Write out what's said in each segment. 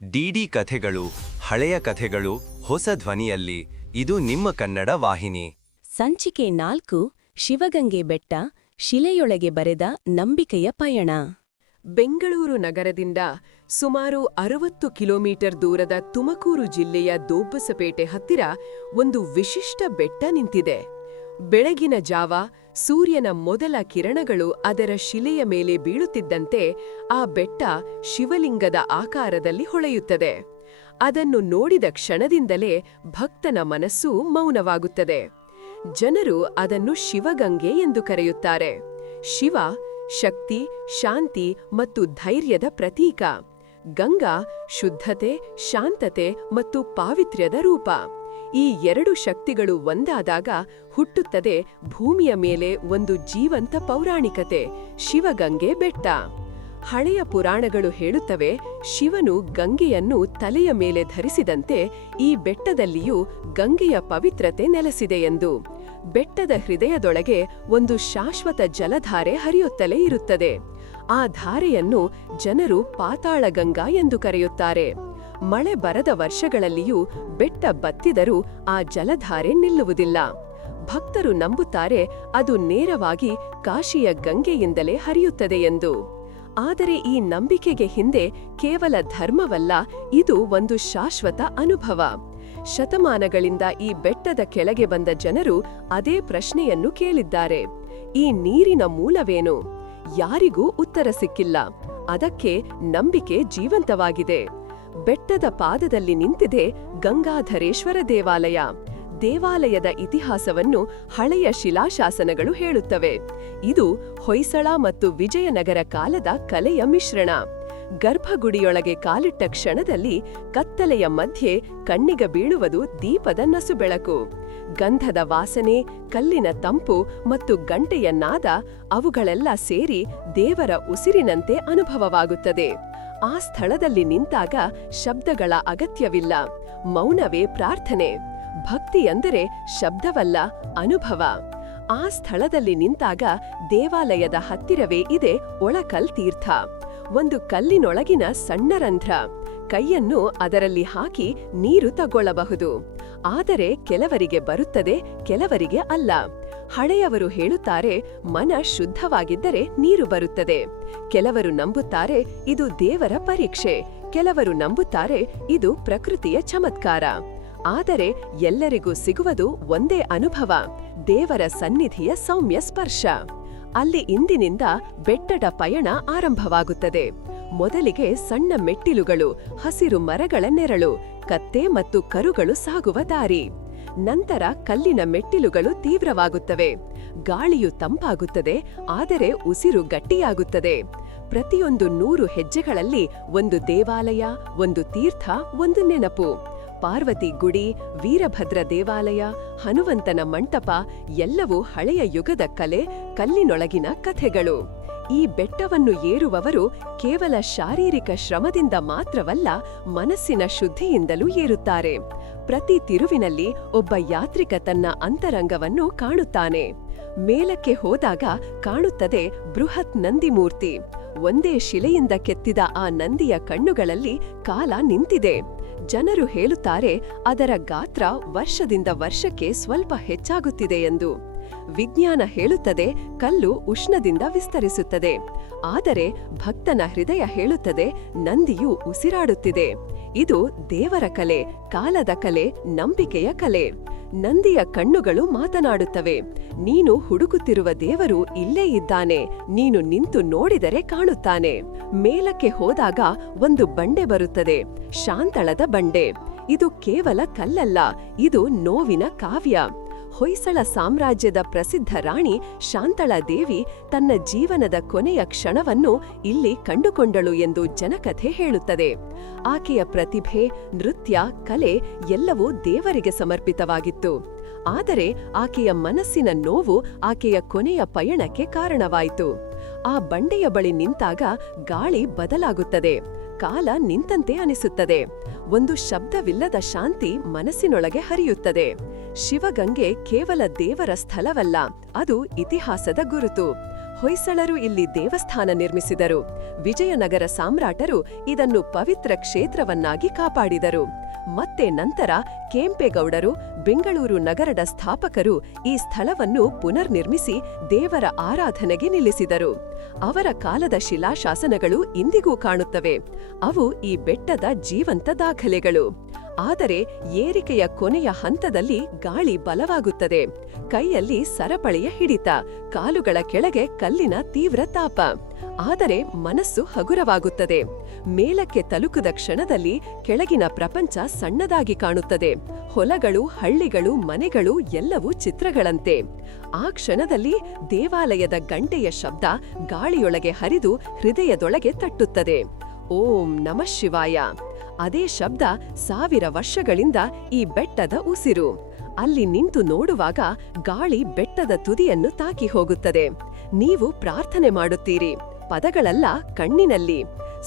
DD ಕಥೆಗಳು ಹಳೆಯ ಕಥೆಗಳು ಹೊಸ ಧ್ವನಿಯಲ್ಲಿ ಇದು ನಿಮ್ಮ ಕನ್ನಡ ವಾಹಿನಿ. ಸಂಚಿಕೆ ನಾಲ್ಕು ಶಿವಗಂಗೆ ಬೆಟ್ಟ ಶಿಲೆಯೊಳಗೆ ಬರೆದ ನಂಬಿಕೆಯ ಪಯಣ. ಬೆಂಗಳೂರು ನಗರದಿಂದ ಸುಮಾರು ಅರವತ್ತು ಕಿಲೋಮೀಟರ್ ದೂರದ ತುಮಕೂರು ಜಿಲ್ಲೆಯ ದೋಬ್ಬಸಪೇಟೆ ಹತ್ತಿರ ಒಂದು ವಿಶಿಷ್ಟ ಬೆಟ್ಟ ನಿಂತಿದೆ. ಬೆಳಗಿನ ಜಾವ ಸೂರ್ಯನ ಮೊದಲ ಕಿರಣಗಳು ಅದರ ಶಿಲೆಯ ಮೇಲೆ ಬೀಳುತ್ತಿದ್ದಂತೆ ಆ ಬೆಟ್ಟ ಶಿವಲಿಂಗದ ಆಕಾರದಲ್ಲಿ ಹೊಳೆಯುತ್ತದೆ. ಅದನ್ನು ನೋಡಿದ ಕ್ಷಣದಿಂದಲೇ ಭಕ್ತನ ಮನಸ್ಸು ಮೌನವಾಗುತ್ತದೆ. ಜನರು ಅದನ್ನು ಶಿವಗಂಗೆ ಎಂದು ಕರೆಯುತ್ತಾರೆ. ಶಿವ ಶಕ್ತಿ, ಶಾಂತಿ ಮತ್ತು ಧೈರ್ಯದ ಪ್ರತೀಕ. ಗಂಗಾ ಶುದ್ಧತೆ, ಶಾಂತತೆ ಮತ್ತು ಪಾವಿತ್ರ್ಯದ ರೂಪ. ಈ ಎರಡು ಶಕ್ತಿಗಳು ಒಂದಾದಾಗ ಹುಟ್ಟುತ್ತದೆ ಭೂಮಿಯ ಮೇಲೆ ಒಂದು ಜೀವಂತ ಪೌರಾಣಿಕತೆ, ಶಿವಗಂಗೆ ಬೆಟ್ಟ. ಹಳೆಯ ಪುರಾಣಗಳು ಹೇಳುತ್ತವೆ, ಶಿವನು ಗಂಗೆಯನ್ನು ತಲೆಯ ಮೇಲೆ ಧರಿಸಿದಂತೆ ಈ ಬೆಟ್ಟದಲ್ಲಿಯೂ ಗಂಗೆಯ ಪವಿತ್ರತೆ ನೆಲೆಸಿದೆಯೆಂದು ಬೆಟ್ಟದ ಹೃದಯದೊಳಗೆ ಒಂದು ಶಾಶ್ವತ ಜಲಧಾರೆ ಹರಿಯುತ್ತಲೇ ಇರುತ್ತದೆ. ಆ ಧಾರೆಯನ್ನು ಜನರು ಪಾತಾಳಗಂಗಾ ಎಂದು ಕರೆಯುತ್ತಾರೆ. ಮಳೆ ಬರದ ವರ್ಷಗಳಲ್ಲಿಯೂ ಬೆಟ್ಟ ಬತ್ತಿದರೂ ಆ ಜಲಧಾರೆ ನಿಲ್ಲುವುದಿಲ್ಲ. ಭಕ್ತರು ನಂಬುತ್ತಾರೆ, ಅದು ನೇರವಾಗಿ ಕಾಶಿಯ ಗಂಗೆಯಿಂದಲೇ ಹರಿಯುತ್ತದೆ ಎಂದು. ಆದರೆ ಈ ನಂಬಿಕೆಗೆ ಹಿಂದೆ ಕೇವಲ ಧರ್ಮವಲ್ಲ, ಇದು ಒಂದು ಶಾಶ್ವತ ಅನುಭವ. ಶತಮಾನಗಳಿಂದ ಈ ಬೆಟ್ಟದ ಕೆಳಗೆ ಬಂದ ಜನರು ಅದೇ ಪ್ರಶ್ನೆಯನ್ನು ಕೇಳಿದ್ದಾರೆ. ಈ ನೀರಿನ ಮೂಲವೇನು? ಯಾರಿಗೂ ಉತ್ತರ ಸಿಕ್ಕಿಲ್ಲ. ಅದಕ್ಕೆ ನಂಬಿಕೆ ಜೀವಂತವಾಗಿದೆ. ಬೆಟ್ಟದ ಪಾದದಲ್ಲಿ ನಿಂತಿದೆ ಗಂಗಾಧರೇಶ್ವರ ದೇವಾಲಯ. ದೇವಾಲಯದ ಇತಿಹಾಸವನ್ನು ಹಳೆಯ ಶಿಲಾಶಾಸನಗಳು ಹೇಳುತ್ತವೆ. ಇದು ಹೊಯ್ಸಳ ಮತ್ತು ವಿಜಯನಗರ ಕಾಲದ ಕಲೆಯ ಮಿಶ್ರಣ. ಗರ್ಭಗುಡಿಯೊಳಗೆ ಕಾಲಿಟ್ಟ ಕ್ಷಣದಲ್ಲಿ ಕತ್ತಲೆಯ ಮಧ್ಯೆ ಕಣ್ಣಿಗ ಬೀಳುವುದು ದೀಪದ ನಸುಬೆಳಕು ಗಂಧದ ವಾಸನೆ, ಕಲ್ಲಿನ ತಂಪು ಮತ್ತು ಗಂಟೆಯ ನಾದ ಅವುಗಳೆಲ್ಲ ಸೇರಿ ದೇವರ ಉಸಿರಿನಂತೆ ಅನುಭವವಾಗುತ್ತದೆ. ಆ ಸ್ಥಳದಲ್ಲಿ ನಿಂತಾಗ ಶಬ್ದಗಳ ಅಗತ್ಯವಿಲ್ಲ, ಮೌನವೇ ಪ್ರಾರ್ಥನೆ. ಭಕ್ತಿ ಅಂದರೆ ಶಬ್ದವಲ್ಲ, ಅನುಭವ. ಆ ಸ್ಥಳದಲ್ಲಿ ನಿಂತಾಗ ದೇವಾಲಯದ ಹತ್ತಿರವೇ ಇದೆ ಒಳಕಲ್ ತೀರ್ಥ. ಒಂದು ಕಲ್ಲಿನೊಳಗಿನ ಸಣ್ಣ ರಂಧ್ರ. ಕೈಯನ್ನು ಅದರಲ್ಲಿ ಹಾಕಿ ನೀರು ತಗೊಳ್ಳಬಹುದು. ಆದರೆ ಕೆಲವರಿಗೆ ಬರುತ್ತದೆ, ಕೆಲವರಿಗೆ ಅಲ್ಲ. ಹಳೆಯವರು ಹೇಳುತ್ತಾರೆ, ಮನ ಶುದ್ಧವಾಗಿದ್ದರೆ ನೀರು ಬರುತ್ತದೆ. ಕೆಲವರು ನಂಬುತ್ತಾರೆ, ಇದು ದೇವರ ಪರೀಕ್ಷೆ. ಕೆಲವರು ನಂಬುತ್ತಾರೆ, ಇದು ಪ್ರಕೃತಿಯ ಚಮತ್ಕಾರ. ಆದರೆ ಎಲ್ಲರಿಗೂ ಸಿಗುವುದು ಒಂದೇ ಅನುಭವ, ದೇವರ ಸನ್ನಿಧಿಯ ಸೌಮ್ಯ ಸ್ಪರ್ಶ. ಅಲ್ಲಿ ಇಂದಿನಿಂದ ಬೆಟ್ಟದ ಪಯಣ ಆರಂಭವಾಗುತ್ತದೆ. ಮೊದಲಿಗೆ ಸಣ್ಣ ಮೆಟ್ಟಿಲುಗಳು, ಹಸಿರು ಮರಗಳ ನೆರಳು, ಕತ್ತೆ ಮತ್ತು ಕರುಗಳು ಸಾಗುವ ದಾರಿ. ನಂತರ ಕಲ್ಲಿನ ಮೆಟ್ಟಿಲುಗಳು ತೀವ್ರವಾಗುತ್ತವೆ. ಗಾಳಿಯು ತಂಪಾಗುತ್ತದೆ, ಆದರೆ ಉಸಿರು ಗಟ್ಟಿಯಾಗುತ್ತದೆ. ಪ್ರತಿಯೊಂದು ನೂರು ಹೆಜ್ಜೆಗಳಲ್ಲಿ ಒಂದು ದೇವಾಲಯ, ಒಂದು ತೀರ್ಥ, ಒಂದು ನೆನಪು. ಪಾರ್ವತಿ ಗುಡಿ, ವೀರಭದ್ರ ದೇವಾಲಯ ಹನುವಂತನ ಮಂಟಪ, ಎಲ್ಲವೂ ಹಳೆಯ ಯುಗದ ಕಲೆ, ಕಲ್ಲಿನೊಳಗಿನ ಕಥೆಗಳು. ಈ ಬೆಟ್ಟವನ್ನು ಏರುವವರು ಕೇವಲ ಶಾರೀರಿಕ ಶ್ರಮದಿಂದ ಮಾತ್ರವಲ್ಲ, ಮನಸ್ಸಿನ ಶುದ್ಧಿಯಿಂದಲೂ ಏರುತ್ತಾರೆ. ಪ್ರತಿ ತಿರುವಿನಲ್ಲಿ ಒಬ್ಬ ಯಾತ್ರಿಕ ತನ್ನ ಅಂತರಂಗವನ್ನು ಕಾಣುತ್ತಾನೆ. ಮೇಲಕ್ಕೆ ಹೋದಾಗ ಕಾಣುತ್ತದೆ ಬೃಹತ್ ನಂದಿಮೂರ್ತಿ. ಒಂದೇ ಶಿಲೆಯಿಂದ ಕೆತ್ತಿದ ಆ ನಂದಿಯ ಕಣ್ಣುಗಳಲ್ಲಿ ಕಾಲ ನಿಂತಿದೆ. ಜನರು ಹೇಳುತ್ತಾರೆ, ಅದರ ಗಾತ್ರ ವರ್ಷದಿಂದ ವರ್ಷಕ್ಕೆ ಸ್ವಲ್ಪ ಹೆಚ್ಚಾಗುತ್ತಿದೆ ಎಂದು. ವಿಜ್ಞಾನ ಹೇಳುತ್ತದೆ, ಕಲ್ಲು ಉಷ್ಣದಿಂದ ವಿಸ್ತರಿಸುತ್ತದೆ. ಆದರೆ ಭಕ್ತನ ಹೃದಯ ಹೇಳುತ್ತದೆ, ನಂದಿಯು ಉಸಿರಾಡುತ್ತಿದೆ. ಇದು ದೇವರ ಕಲೆ, ಕಾಲದ ಕಲೆ, ನಂಬಿಕೆಯ ಕಲೆ. ನಂದಿಯ ಕಣ್ಣುಗಳು ಮಾತನಾಡುತ್ತವೆ. ನೀನು ಹುಡುಕುತ್ತಿರುವ ದೇವರು ಇಲ್ಲೇ ಇದ್ದಾನೆ. ನೀನು ನಿಂತು ನೋಡಿದರೆ ಕಾಣುತ್ತಾನೆ. ಮೇಲಕ್ಕೆ ಹೋದಾಗ ಒಂದು ಬಂಡೆ ಬರುತ್ತದೆ, ಶಾಂತಳದ ಬಂಡೆ. ಇದು ಕೇವಲ ಕಲ್ಲಲ್ಲ, ಇದು ನೋವಿನ ಕಾವ್ಯ. ಹೊಯ್ಸಳ ಸಾಮ್ರಾಜ್ಯದ ಪ್ರಸಿದ್ಧ ರಾಣಿ ಶಾಂತಳ ದೇವಿ ತನ್ನ ಜೀವನದ ಕೊನೆಯ ಕ್ಷಣವನ್ನು ಇಲ್ಲಿ ಕಂಡುಕೊಂಡಳು ಎಂದು ಜನಕಥೆ ಹೇಳುತ್ತದೆ. ಆಕೆಯ ಪ್ರತಿಭೆ, ನೃತ್ಯ, ಕಲೆ ಎಲ್ಲವೂ ದೇವರಿಗೆ ಸಮರ್ಪಿತವಾಗಿತ್ತು. ಆದರೆ ಆಕೆಯ ಮನಸ್ಸಿನ ನೋವು ಆಕೆಯ ಕೊನೆಯ ಪಯಣಕ್ಕೆ ಕಾರಣವಾಯಿತು. ಆ ಬಂಡೆಯ ಬಳಿ ನಿಂತಾಗ ಗಾಳಿ ಬದಲಾಗುತ್ತದೆ. ಕಾಲ ನಿಂತಂತೆ ಅನಿಸುತ್ತದೆ. ಒಂದು ಶಬ್ದವಿಲ್ಲದ ಶಾಂತಿ ಮನಸ್ಸಿನೊಳಗೆ ಹರಿಯುತ್ತದೆ. ಶಿವಗಂಗೆ ಕೇವಲ ದೇವರ ಸ್ಥಳವಲ್ಲ, ಅದು ಇತಿಹಾಸದ ಗುರುತು. ಹೊಯ್ಸಳರು ಇಲ್ಲಿ ದೇವಸ್ಥಾನ ನಿರ್ಮಿಸಿದರು. ವಿಜಯನಗರ ಸಾಮ್ರಾಟರು ಇದನ್ನು ಪವಿತ್ರ ಕ್ಷೇತ್ರವನ್ನಾಗಿ ಕಾಪಾಡಿದರು. ಮತ್ತೆ ನಂತರ ಕೇಂಪೇಗೌಡರು, ಬೆಂಗಳೂರು ನಗರದ ಸ್ಥಾಪಕರು ಈ ಸ್ಥಳವನ್ನು ಪುನರ್ನಿರ್ಮಿಸಿ ದೇವರ ಆರಾಧನೆಗೆ ನಿಲ್ಲಿಸಿದರು. ಅವರ ಕಾಲದ ಶಿಲಾಶಾಸನಗಳು ಇಂದಿಗೂ ಕಾಣುತ್ತವೆ. ಅವು ಈ ಬೆಟ್ಟದ ಜೀವಂತ ದಾಖಲೆಗಳು. ಆದರೆ ಏರಿಕೆಯ ಕೊನೆಯ ಹಂತದಲ್ಲಿ ಗಾಳಿ ಬಲವಾಗುತ್ತದೆ. ಕೈಯಲ್ಲಿ ಸರಪಳಿಯ ಹಿಡಿತ, ಕಾಲುಗಳ ಕೆಳಗೆ ಕಲ್ಲಿನ ತೀವ್ರ ತಾಪ. ಆದರೆ ಮನಸ್ಸು ಹಗುರವಾಗುತ್ತದೆ. ಮೇಲಕ್ಕೆ ತಲುಕದ ಕ್ಷಣದಲ್ಲಿ ಕೆಳಗಿನ ಪ್ರಪಂಚ ಸಣ್ಣದಾಗಿ ಕಾಣುತ್ತದೆ. ಹೊಲಗಳು, ಹಳ್ಳಿಗಳು, ಮನೆಗಳು ಎಲ್ಲವೂ ಚಿತ್ರಗಳಂತೆ. ಆ ಕ್ಷಣದಲ್ಲಿ ದೇವಾಲಯದ ಗಂಟೆಯ ಶಬ್ದ ಗಾಳಿಯೊಳಗೆ ಹರಿದು ಹೃದಯದೊಳಗೆ ತಟ್ಟುತ್ತದೆ. ಓಂ ನಮಃ ಶಿವಾಯ. ಅದೇ ಶಬ್ದ ಸಾವಿರ ವರ್ಷಗಳಿಂದ ಈ ಬೆಟ್ಟದ ಉಸಿರು. ಅಲ್ಲಿ ನಿಂತು ನೋಡುವಾಗ ಗಾಳಿ ಬೆಟ್ಟದ ತುದಿಯನ್ನು ತಾಕಿ ಹೋಗುತ್ತದೆ. ನೀವು ಪ್ರಾರ್ಥನೆ ಮಾಡುತ್ತೀರಿ. ಪದಗಳಲ್ಲ ಕಣ್ಣಿನಲ್ಲಿ.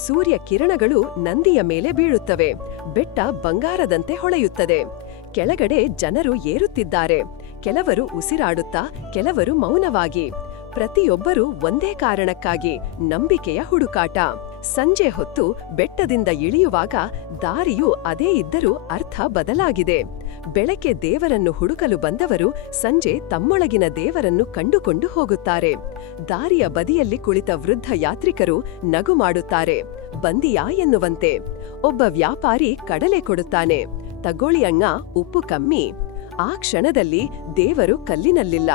ಸೂರ್ಯ ಕಿರಣಗಳು ನಂದಿಯ ಮೇಲೆ ಬೀಳುತ್ತವೆ. ಬೆಟ್ಟ ಬಂಗಾರದಂತೆ ಹೊಳೆಯುತ್ತದೆ. ಕೆಳಗಡೆ ಜನರು ಏರುತ್ತಿದ್ದಾರೆ. ಕೆಲವರು ಉಸಿರಾಡುತ್ತಾ, ಕೆಲವರು ಮೌನವಾಗಿ. ಪ್ರತಿಯೊಬ್ಬರೂ ಒಂದೇ ಕಾರಣಕ್ಕಾಗಿ ನಂಬಿಕೆಯ ಹುಡುಕಾಟ. ಸಂಜೆ ಹೊತ್ತು ಬೆಟ್ಟದಿಂದ ಇಳಿಯುವಾಗ ದಾರಿಯು ಅದೇ ಇದ್ದರೂ ಅರ್ಥ ಬದಲಾಗಿದೆ. ಬೆಳಕೆ ದೇವರನ್ನು ಹುಡುಕಲು ಬಂದವರು ಸಂಜೆ ತಮ್ಮೊಳಗಿನ ದೇವರನ್ನು ಕಂಡುಕೊಂಡು ಹೋಗುತ್ತಾರೆ. ದಾರಿಯ ಬದಿಯಲ್ಲಿ ಕುಳಿತ ವೃದ್ಧ ಯಾತ್ರಿಕರು ನಗು ಮಾಡುತ್ತಾರೆ. ಬಂದಿಯಾ ಎನ್ನುವಂತೆ. ಒಬ್ಬ ವ್ಯಾಪಾರಿ ಕಡಲೆ ಕೊಡುತ್ತಾನೆ. ತಗೋಳಿ ಅಣ್ಣ, ಉಪ್ಪು ಕಮ್ಮಿ. ಆ ಕ್ಷಣದಲ್ಲಿ ದೇವರು ಕಲ್ಲಿನಲ್ಲಿಲ್ಲ.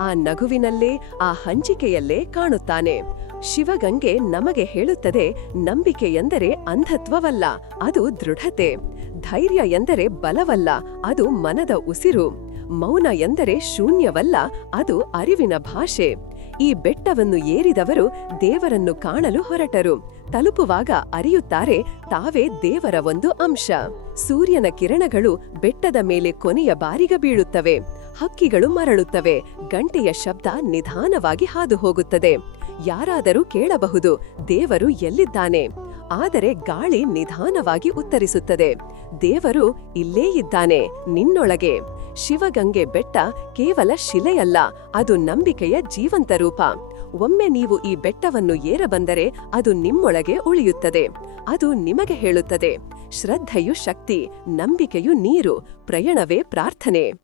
ಆ ನಗುವಿನಲ್ಲೇ, ಆ ಹಂಚಿಕೆಯಲ್ಲೇ ಕಾಣುತ್ತಾನೆ. ಶಿವಗಂಗೆ ನಮಗೆ ಹೇಳುತ್ತದೆ, ನಂಬಿಕೆ ಎಂದರೆ ಅಂಧತ್ವವಲ್ಲ, ಅದು ದೃಢತೆ. ಧೈರ್ಯ ಎಂದರೆ ಬಲವಲ್ಲ, ಅದು ಮನದ ಉಸಿರು. ಮೌನ ಎಂದರೆ ಶೂನ್ಯವಲ್ಲ, ಅದು ಅರಿವಿನ ಭಾಷೆ. ಈ ಬೆಟ್ಟವನ್ನು ಏರಿದವರು ದೇವರನ್ನು ಕಾಣಲು ಹೊರಟರು. ತಲುಪುವಾಗ ಅರಿಯುತ್ತಾರೆ, ತಾವೇ ದೇವರ ಒಂದು ಅಂಶ. ಸೂರ್ಯನ ಕಿರಣಗಳು ಬೆಟ್ಟದ ಮೇಲೆ ಕೊನೆಯ ಬಾರಿಗ ಬೀಳುತ್ತವೆ. ಹಕ್ಕಿಗಳು ಮರಳುತ್ತವೆ. ಗಂಟೆಯ ಶಬ್ದ ನಿಧಾನವಾಗಿ ಹಾದು ಹೋಗುತ್ತದೆ. ಯಾರಾದರೂ ಕೇಳಬಹುದು, ದೇವರು ಎಲ್ಲಿದ್ದಾನೆ? ಆದರೆ ಗಾಳಿ ನಿಧಾನವಾಗಿ ಉತ್ತರಿಸುತ್ತದೆ. ದೇವರು ಇಲ್ಲೇ ಇದ್ದಾನೆ, ನಿನ್ನೊಳಗೆ. ಶಿವಗಂಗೆ ಬೆಟ್ಟ ಕೇವಲ ಶಿಲೆಯಲ್ಲ, ಅದು ನಂಬಿಕೆಯ ಜೀವಂತ ರೂಪ. ಒಮ್ಮೆ ನೀವು ಈ ಬೆಟ್ಟವನ್ನು ಏರಬಂದರೆ ಅದು ನಿಮ್ಮೊಳಗೆ ಉಳಿಯುತ್ತದೆ. ಅದು ನಿಮಗೆ ಹೇಳುತ್ತದೆ, ಶ್ರದ್ಧೆಯು ಶಕ್ತಿ, ನಂಬಿಕೆಯು ನೀರು, ಪ್ರಯಾಣವೇ ಪ್ರಾರ್ಥನೆ.